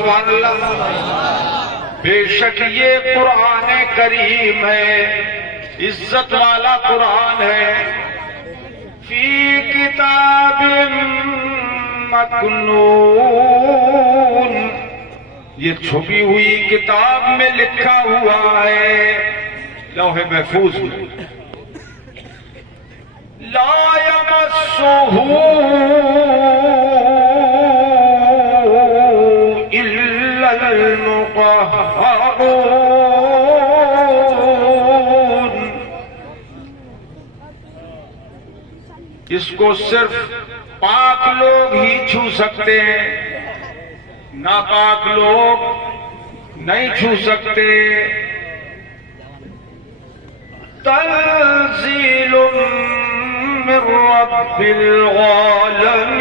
سبحان اللہ. بے شک یہ قرآن کریم ہے، عزت والا قرآن ہے. فی کتاب مکنون، یہ چھپی ہوئی کتاب میں لکھا ہوا ہے، لوح محفوظ میں. لا یمسہ الا المطہرون، اس کو صرف پاک لوگ ہی چھو سکتے ہیں، ناپاک لوگ نہیں چھو سکتے. تنزیل من رب العالمین،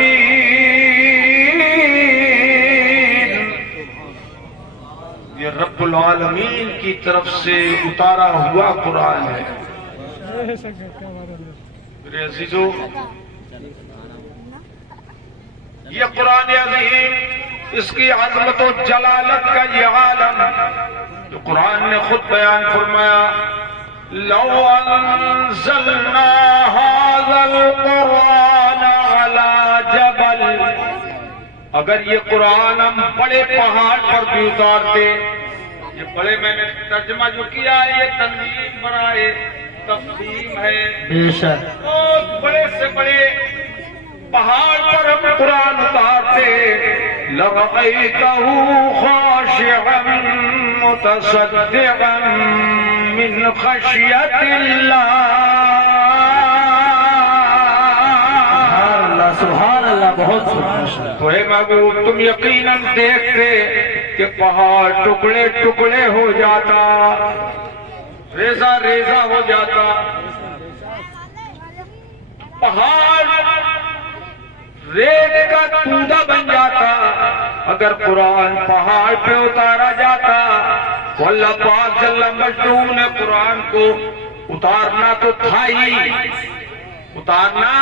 یہ رب العالمین کی طرف سے اتارا ہوا قرآن ہے. میرے عزیزو، یہ قرآن عظیم، اس کی عظمت و جلالت کا یہ عالم جو قرآن نے خود بیان فرمایا. لو انزلنا هذا القرآن على جبل، اگر یہ قرآن ہم بڑے پہاڑ پر بھی اتارتے، یہ بڑے میں نے ترجمہ جو کیا ہے یہ تنظیم برائے تفہیم ہے. بہت بڑے سے بڑے پہاڑ پر ہم قرآن اتارتے، لرأيته خاشعا متصدعا من خشیت اللہ. سبحان اللہ، بہت سبحان. تو اے محبوب، تم یقیناً دیکھتے کہ پہاڑ ٹکڑے ٹکڑے ہو جاتا، ریزہ ریزہ ہو جاتا. پہاڑ ریت کا تودہ بن جاتا اگر قرآن پہاڑ پہ اتارا جاتا. تو اللہ پاک جل مجدہ نے قرآن کو اتارنا تو تھا ہی، اتارنا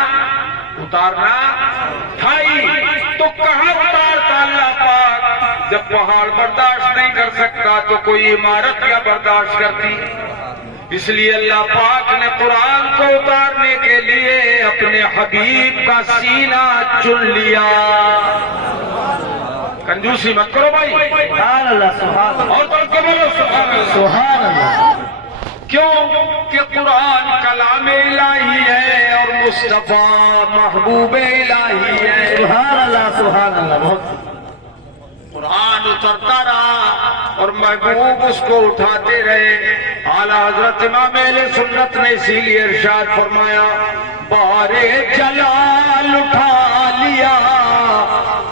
تھا ہی، تو کہاں اتارتا اللہ پاک؟ جب پہاڑ برداشت نہیں کر سکتا تو کوئی عمارت کیا برداشت کرتی؟ اس لیے اللہ پاک نے قرآن کو اتارنے کے لیے اپنے حبیب کا سینہ چن لیا. کنجوسی مت کرو بھائی، سبحان اللہ، سبحان اللہ، اور تم کو بولو سبحان اللہ. سبحان اللہ. کیوں کہ قرآن کلام الہی ہے اور مصطفیٰ محبوب الہی ہے. سبحان اللہ، سبحان اللہ، بہت. قرآن اترتا رہا اور محبوب اس کو اٹھاتے رہے. اعلیٰ حضرت امام اہل سنت نے اسی لیے ارشاد فرمایا، بارے جلال اٹھا لیا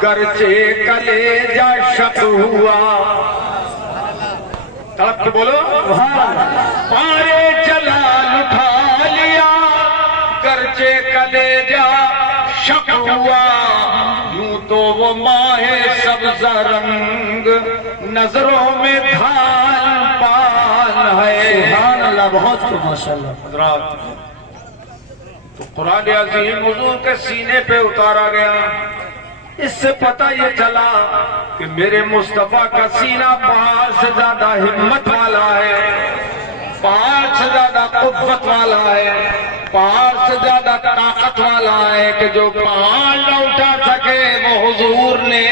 گرچہ کلیجہ شک ہوا. تڑپ کے بولو، بارے جلال اٹھا لیا گرچہ کلیجہ شک ہوا. یوں تو وہ ماہ سبز رنگ نظروں میں دھال پان ہے. سبحان اللہ، بہت ماشاءاللہ. حضرات، تو قرآن عظیم حضور کے سینے پہ اتارا گیا. اس سے پتہ یہ چلا کہ میرے مصطفیٰ کا سینہ پہاڑ سے زیادہ ہمت والا ہے، پہاڑ سے زیادہ قوت والا ہے، پہاڑ سے زیادہ طاقت والا ہے کہ جو پہاڑ نہ اٹھا سکے وہ حضور نے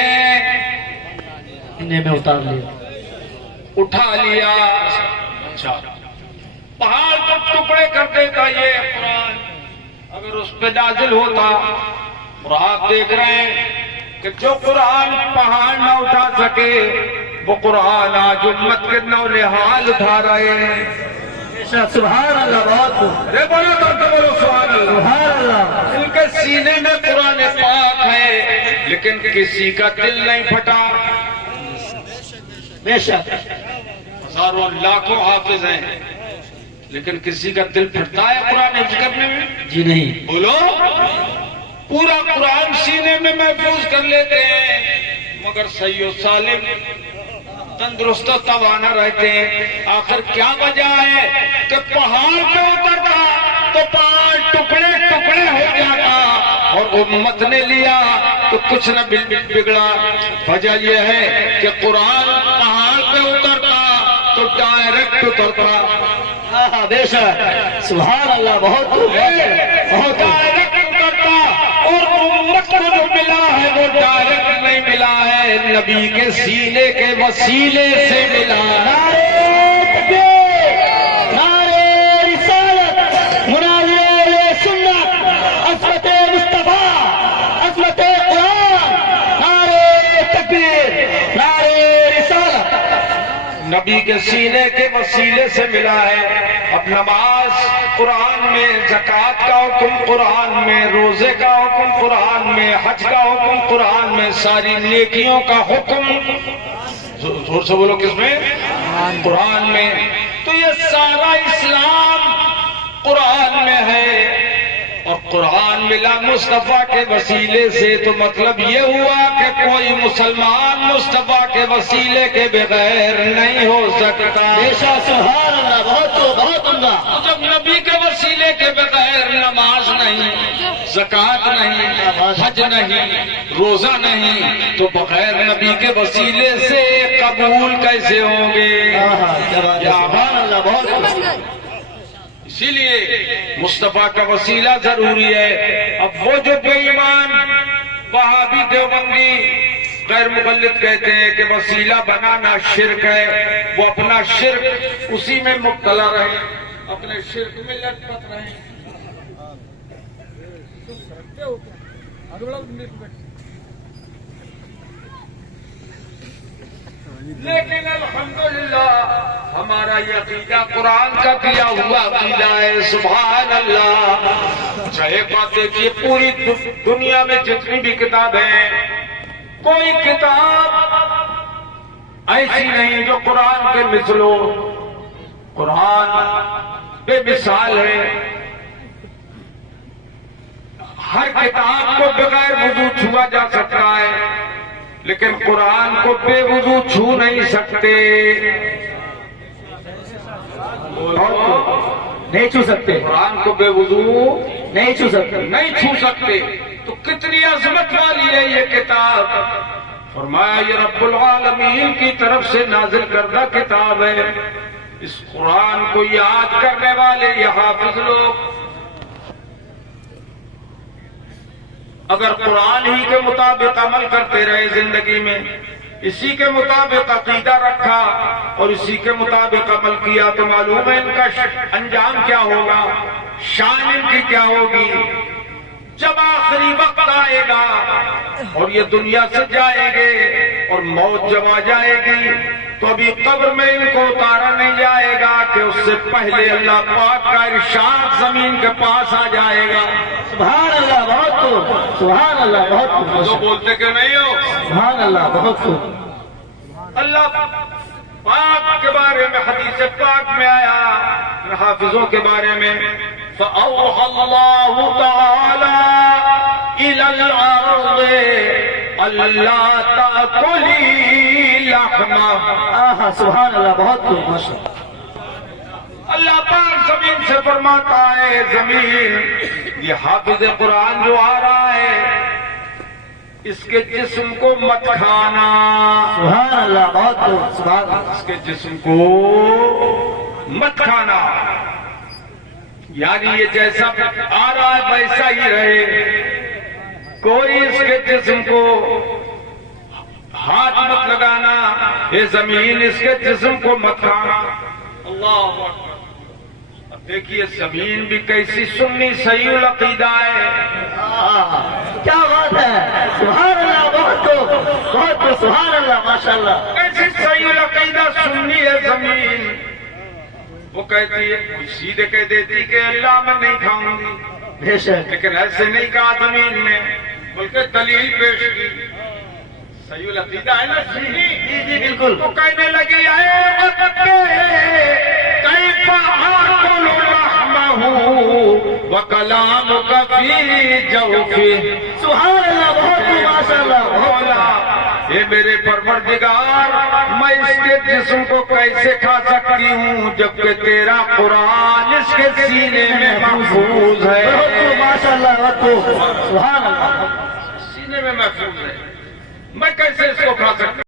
انہیں میں اتار لیا، اٹھا لیا. اچھا، پہاڑ کو ٹکڑے کر دیتا یہ قرآن اگر اس پہ نازل ہوتا. اور آپ دیکھ رہے ہیں کہ جو قرآن پہاڑ نہ اٹھا سکے وہ قرآن آج امت کے نونہال اٹھا رہے ہیں. سبحان اللہ، بہت. رے بولو تو بولو سبحان اللہ. سبحان اللہ. ان کے سینے میں قرآن پاک ہے لیکن کسی کا دل نہیں پھٹا. بے شک ہزاروں لاکھوں حافظ ہیں لیکن کسی کا دل پھٹتا ہے قرآن حفظ کرنے میں؟ جی نہیں. بولو. پورا قرآن سینے میں محفوظ کر لیتے ہیں مگر صحیح و سالم تندرست و توانا رہتے ہیں. آخر کیا وجہ ہے کہ پہاڑ پہ اترتا تو پہاڑ ٹکڑے ٹکڑے ہو جاتا اور امت نے لیا تو کچھ نہ بگڑا. وجہ یہ ہے کہ قرآن پہاڑ پہ اترتا تو ڈائریکٹ اترتا. بے شک سبحان اللہ. بہت بہت ڈائریکٹ اترتا. اور امت کو جو ملا ہے وہ ڈائریکٹ نہیں ملا ہے, نبی کے سینے کے وسیلے سے ملا. نبی کے سینے کے وسیلے سے ملا ہے. اب نماز قرآن میں, زکوٰۃ کا حکم قرآن میں, روزے کا حکم قرآن میں, حج کا حکم قرآن میں, ساری نیکیوں کا حکم زور سے بولو کس میں؟ قرآن میں. تو یہ سارا اسلام قرآن میں ہے, اور قرآن ملا مصطفیٰ کے وسیلے سے. تو مطلب یہ ہوا کہ کوئی مسلمان مصطفیٰ کے وسیلے کے بغیر نہیں ہو سکتا. سبحان اللہ. بہت عمدہ. جب نبی کے وسیلے کے بغیر نماز نہیں, زکوٰۃ نہیں, حج نہیں, روزہ نہیں, تو بغیر نبی کے وسیلے سے قبول کیسے ہوں گے؟ سبحان اللہ. بہت اسی لیے مصطفیٰ کا وسیلہ ضروری ہے. اب وہ جو بے ایمان وہابی دیوبندی غیر مقلد کہتے ہیں کہ وسیلہ بنانا شرک ہے, وہ اپنا شرک اسی میں مبتلا رہے, اپنے شرک میں لٹ پٹ رہے. لیکن الحمدللہ ہمارا یہ عقیدہ قرآن کا دیا ہوا عقیدہ ہے. سبحان اللہ. ایک بات دیکھیے, پوری دنیا میں جتنی بھی کتابیں ہیں, کوئی کتاب ایسی نہیں جو قرآن کے مثل ہو. قرآن بے مثال ہے. ہر کتاب کو بغیر وضو چھوا جا سکتا ہے, لیکن قرآن کو بے وضو چھو نہیں سکتے. نہیں چھو سکتے. قرآن کو بے وضو نہیں چھو سکتے. نہیں چھو سکتے. تو کتنی عظمت والی ہے یہ کتاب. فرمایا یہ رب العالمین کی طرف سے نازل کردہ کتاب ہے. اس قرآن کو یاد کرنے والے یہ حافظ لوگ اگر قرآن ہی کے مطابق عمل کرتے رہے زندگی میں, اسی کے مطابق عقیدہ رکھا اور اسی کے مطابق عمل کیا, تو معلوم ہے ان کا انجام کیا ہوگا, شان ان کی کیا ہوگی. جب آخری وقت آئے گا اور یہ دنیا سے جائیں گے اور موت جب آ جائے گی, تو ابھی قبر میں ان کو اتارا نہیں جائے گا کہ اس سے پہلے اللہ پاک کا ارشاد زمین کے پاس آ جائے گا. سبحان اللہ. بہت خوب. سبحان اللہ. بہت خوب. تو بولتے کہ نہیں ہو. سبحان اللہ. بہت خوب. اللہ پاک کے بارے میں حدیث پاک میں آیا, حافظوں کے بارے میں, فَأَوْحَى اللَّهُ تَعَالَى إِلَى الْأَرْضِ أَلَّا تَأْكُلِي لَحْمَهُ. سبحان اللہ. بہت خوب. ماشاءاللہ. اللہ پاک زمین سے فرماتا ہے, زمین یہ حافظ قرآن جو آ رہا ہے اس کے جسم کو مت کھانا. سبحان اللہ. بہت خوب. سبحان اللہ. اس کے جسم کو مت کھانا, یعنی یہ جیسا آ رہا ہے ویسا ہی رہے. کوئی اس کے جسم کو ہاتھ مت لگانا, یہ زمین اس کے جسم کو مت کھانا. اللہ اکبر. اب دیکھیے زمین بھی کیسی سنی صحیح العقیدہ ہے. کیا بات ہے. سبحان اللہ. بہت خوب. بہت خوب. سبحان اللہ. ماشاءاللہ. کیسی صحیح العقیدہ سنی ہے زمین. وہ کہتی ہے, سیدھے کہہ دیتی کہ اللہ میں نہیں کھاؤں گی, بے شک. لیکن ایسے نہیں کہا زمین نے, بلکہ دلیل پیش کی. صحیح العقیدہ ہے نا. جی جی بالکل. تو کہنے لگی اے وقت کیف آکل لحمہ وکلامک فی جوفہ. سبحان اللہ. بہت خوب. ماشاءاللہ. بولا اے میرے پروردگار میں اس کے جسم کو کیسے کھا سکتی ہوں جبکہ تیرا قرآن اس کے سینے میں محفوظ ہے. ماشاءاللہ بہت خوب سبحان اللہ. سینے میں محفوظ ہے, میں کیسے اس کو کھا سکتا